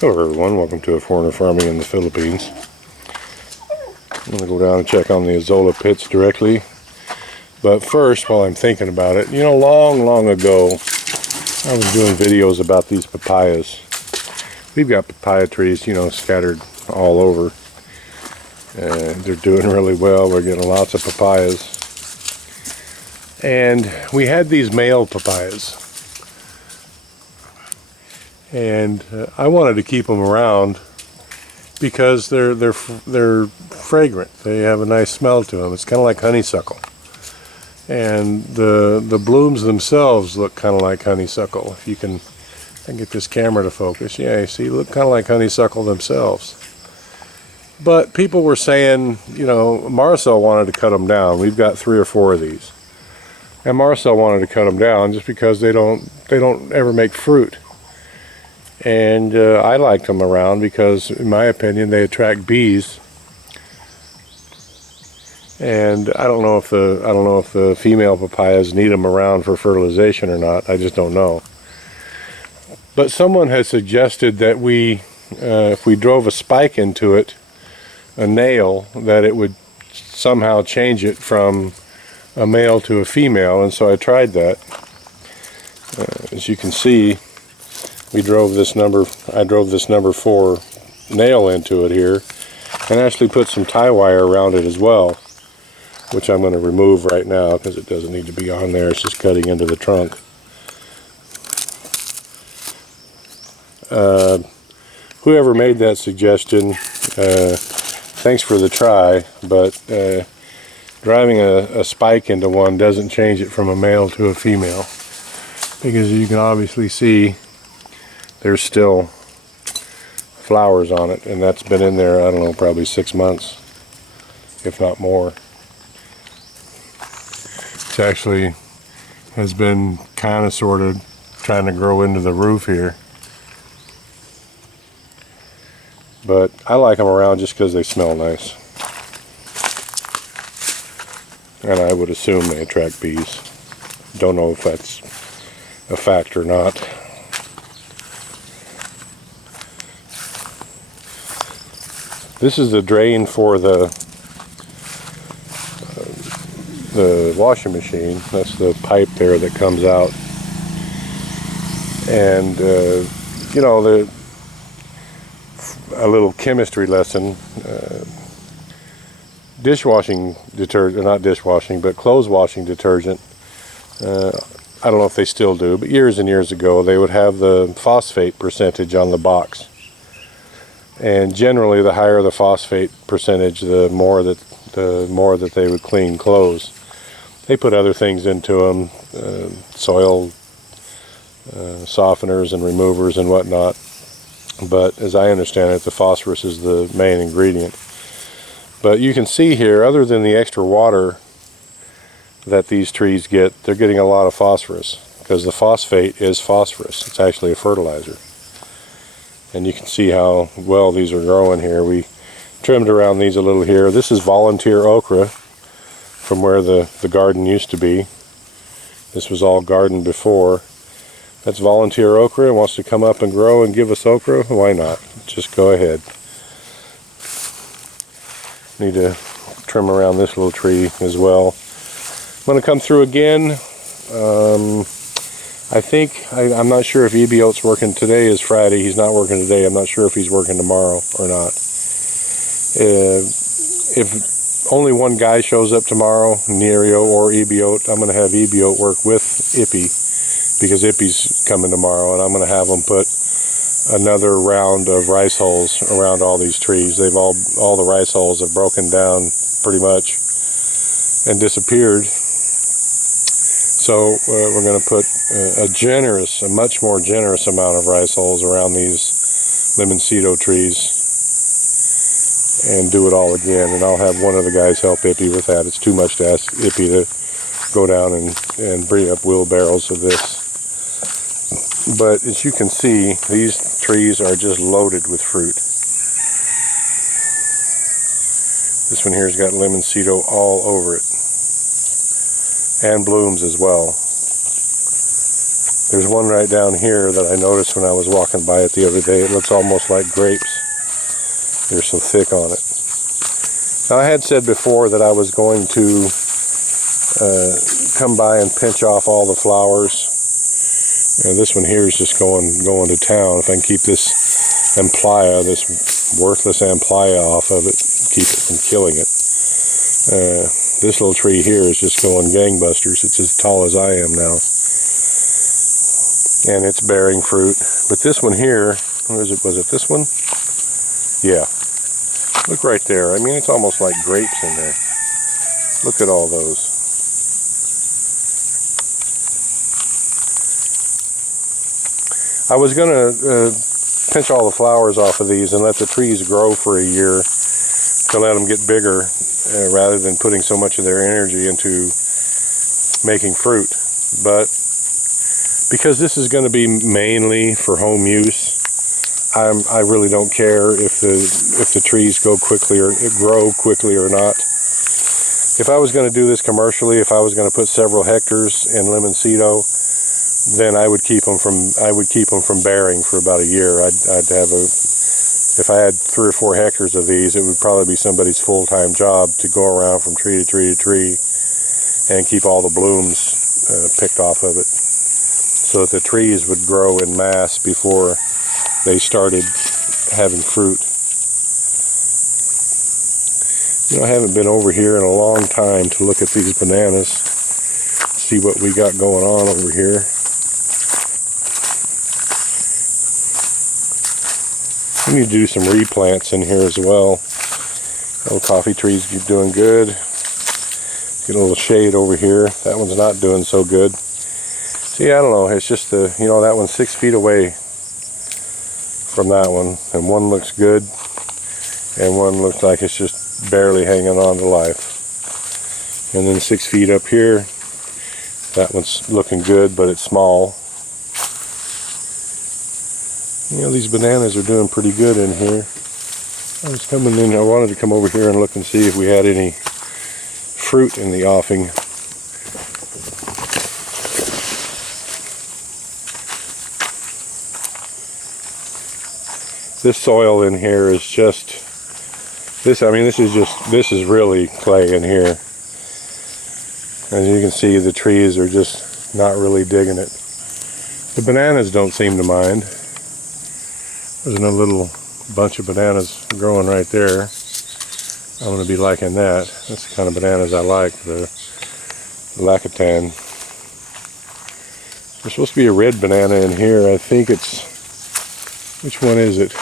Hello everyone, welcome to A Foreigner Farming in the Philippines. I'm going to go down and check on the Azolla pits directly. But first, while I'm thinking about it, you know, long ago, I was doing videos about these papayas. We've got papaya trees, you know, scattered all over. And they're doing really well. We're getting lots of papayas. And we had these male papayas. And I wanted to keep them around because they're fragrant. They have a nice smell to them. It's kind of like honeysuckle, and the blooms themselves look kind of like honeysuckle. If you can, I can get this camera to focus. Yeah, you see, look kind of like honeysuckle themselves. But people were saying, you know, Marcel wanted to cut them down. We've got 3 or 4 of these, and Marcel wanted to cut them down just because they don't ever make fruit. And I liked them around because, in my opinion, they attract bees. And I don't know if the female papayas need them around for fertilization or not. I just don't know. But someone has suggested that if we drove a spike into it, a nail, that it would somehow change it from a male to a female. And so I tried that. As you can see, I drove this number 4 nail into it here, and actually put some tie wire around it as well, which I'm going to remove right now because it doesn't need to be on there. It's just cutting into the trunk. Whoever made that suggestion, thanks for the try, but driving a spike into one doesn't change it from a male to a female, because you can obviously see there's still flowers on it, and that's been in there, I don't know, probably 6 months, if not more. It actually has been kind of sort of trying to grow into the roof here. But I like them around just because they smell nice. And I would assume they attract bees. Don't know if that's a fact or not. This is the drain for the washing machine. That's the pipe there that comes out. And you know, a little chemistry lesson. Dishwashing detergent, not dishwashing, but clothes washing detergent. I don't know if they still do, but years and years ago they would have the phosphate percentage on the box. And generally, the higher the phosphate percentage, the more that they would clean clothes. They put other things into them, soil softeners and removers and whatnot. But as I understand it, the phosphorus is the main ingredient. But you can see here, other than the extra water that these trees get, they're getting a lot of phosphorus, because the phosphate is phosphorus. It's actually a fertilizer. And you can see how well these are growing here. We trimmed around these a little here. This is volunteer okra from where the garden used to be. This was all garden before. That's volunteer okra. It wants to come up and grow and give us okra. Why not? Just go ahead. Need to trim around this little tree as well. I'm going to come through again. I'm not sure if Ebiote's working. Today is Friday. He's not working today. I'm not sure if he's working tomorrow or not. If only one guy shows up tomorrow, Nerio or Ebiote, I'm going to have Ebiote work with Ippy, because Ippy's coming tomorrow, and I'm going to have them put another round of rice holes around all these trees. All the rice holes have broken down pretty much and disappeared. So we're going to put a much more generous amount of rice holes around these Limonsito trees and do it all again. And I'll have one of the guys help Ippy with that. It's too much to ask Ippy to go down and bring up wheelbarrows of this. But as you can see, these trees are just loaded with fruit. This one here's got Limonsito all over it. And blooms as well. There's one right down here that I noticed when I was walking by it the other day. It looks almost like grapes. They're so thick on it. Now, I had said before that I was going to come by and pinch off all the flowers. And this one here is just going to town. If I can keep this Papaya, this worthless Papaya off of it, keep it from killing it. This little tree here is just going gangbusters. It's as tall as I am now. And it's bearing fruit. But this one here, was it this one? Yeah. Look right there. I mean, it's almost like grapes in there. Look at all those. I was going to pinch all the flowers off of these and let the trees grow for a year to let them get bigger rather than putting so much of their energy into making fruit. But because this is going to be mainly for home use, I really don't care if the trees grow quickly or not. If I was going to do this commercially, if I was going to put several hectares in Limonsito, then I would keep them from bearing for about a year. If I had 3 or 4 hectares of these, it would probably be somebody's full-time job to go around from tree to tree to tree and keep all the blooms picked off of it, so that the trees would grow in mass before they started having fruit. You know, I haven't been over here in a long time to look at these bananas, see what we got going on over here. We need to do some replants in here as well. Little coffee trees keep doing good. Get a little shade over here. That one's not doing so good. See, I don't know. It's just that one's 6 feet away from that one, and one looks good, and one looks like it's just barely hanging on to life. And then 6 feet up here, that one's looking good, but it's small. You know, these bananas are doing pretty good in here. I wanted to come over here and look and see if we had any fruit in the offing. This soil in here is just, this is really clay in here. As you can see, the trees are just not really digging it. The bananas don't seem to mind. There's another little bunch of bananas growing right there. I'm going to be liking that. That's the kind of bananas I like, the Lacatan. There's supposed to be a red banana in here. I think it's, which one is it?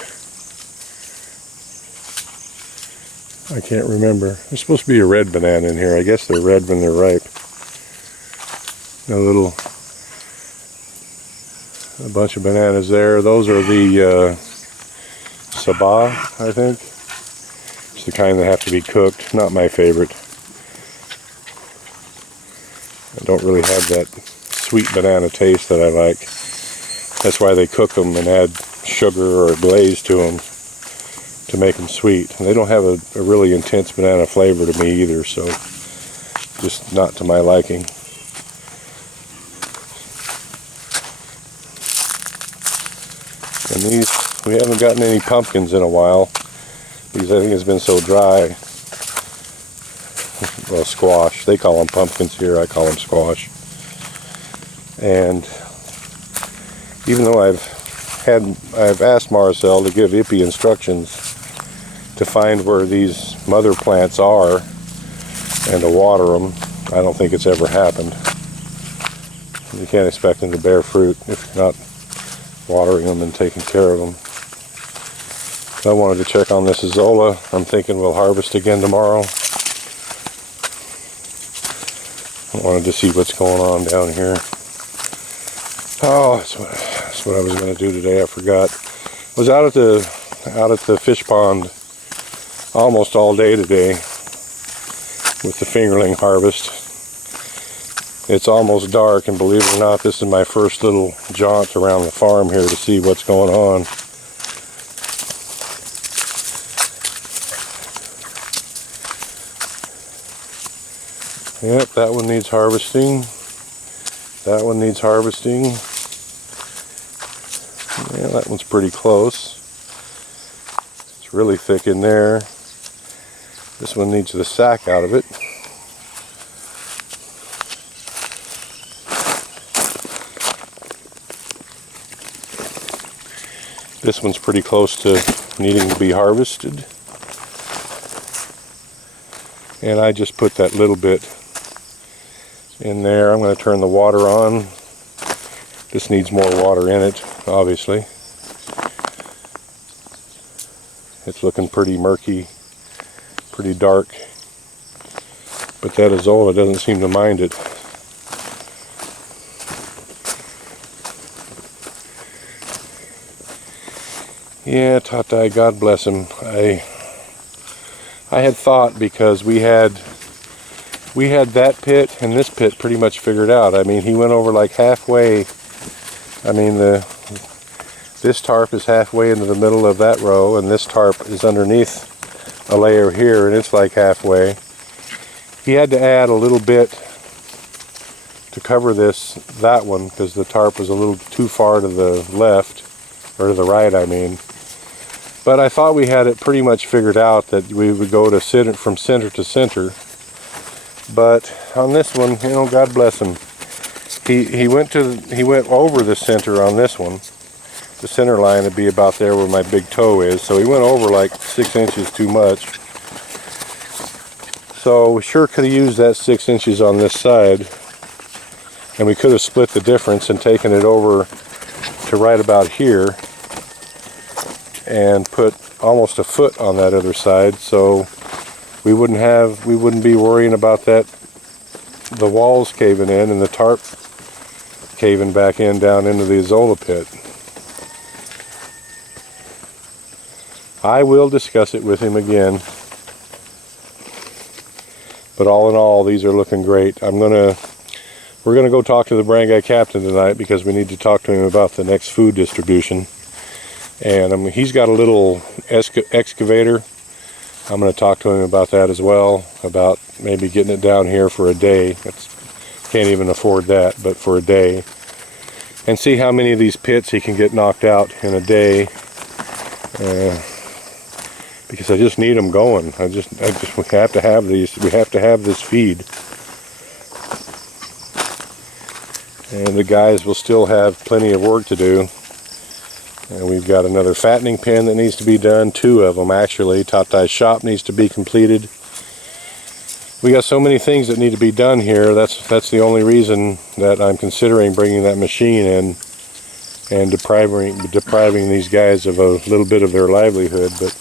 I can't remember. There's supposed to be a red banana in here. I guess they're red when they're ripe. A bunch of bananas there. Those are the Sabah, I think. It's the kind that have to be cooked. Not my favorite. I don't really have that sweet banana taste that I like. That's why they cook them and add sugar or glaze to them to make them sweet. And they don't have a really intense banana flavor to me either, so just not to my liking. And these, we haven't gotten any pumpkins in a while. These, I think, has been so dry. Well, squash. They call them pumpkins here. I call them squash. And even though I've asked Marcel to give Ippy instructions to find where these mother plants are and to water them, I don't think it's ever happened. You can't expect them to bear fruit if you're not watering them and taking care of them. I wanted to check on this Azolla. I'm thinking we'll harvest again tomorrow. I wanted to see what's going on down here. Oh, that's what I was going to do today. I forgot. I was out at the fish pond almost all day today with the fingerling harvest. It's almost dark, and believe it or not, this is my first little jaunt around the farm here to see what's going on. Yep, that one needs harvesting. That one needs harvesting. Yeah, that one's pretty close. It's really thick in there. This one needs the sack out of it. This one's pretty close to needing to be harvested. And I just put that little bit in there. I'm going to turn the water on. This needs more water in it, obviously. It's looking pretty murky, pretty dark. But that Azolla doesn't seem to mind it. Yeah, Tati, God bless him. I had thought, because we had that pit and this pit pretty much figured out. I mean, he went over like halfway. I mean, this tarp is halfway into the middle of that row, and this tarp is underneath a layer here, and it's like halfway. He had to add a little bit to cover that one, because the tarp was a little too far to the left, or to the right, I mean. But I thought we had it pretty much figured out that we would go to from center to center. But on this one, you know, God bless him. He went over the center on this one. The center line would be about there where my big toe is. So he went over like 6 inches too much. So we sure could have used that 6 inches on this side. And we could have split the difference and taken it over to right about here. And put almost a foot on that other side, so we wouldn't be worrying about the walls caving in and the tarp caving back in down into the Azolla pit. I will discuss it with him again, but all in all, these are looking great. We're gonna go talk to the Barangay captain tonight, because we need to talk to him about the next food distribution. And he's got a little excavator. I'm going to talk to him about that as well, about maybe getting it down here for a day. Can't even afford that, but for a day. And see how many of these pits he can get knocked out in a day. Because I just need them going. We have to have these. We have to have this feed. And the guys will still have plenty of work to do. And we've got another fattening pen that needs to be done, 2 of them actually. Tati's shop needs to be completed. We got so many things that need to be done here. That's the only reason that I'm considering bringing that machine in and depriving these guys of a little bit of their livelihood. But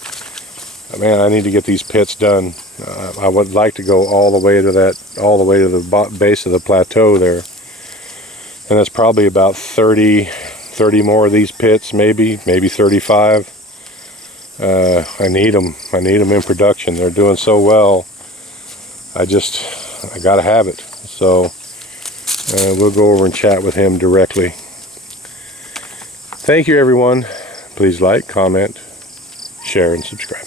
man, I need to get these pits done. I would like to go all the way to the base of the plateau there, and that's probably about 30 more of these pits, maybe 35. I need them in production. They're doing so well. I gotta have it. So we'll go over and chat with him directly. Thank you, everyone. Please like, comment, share, and subscribe.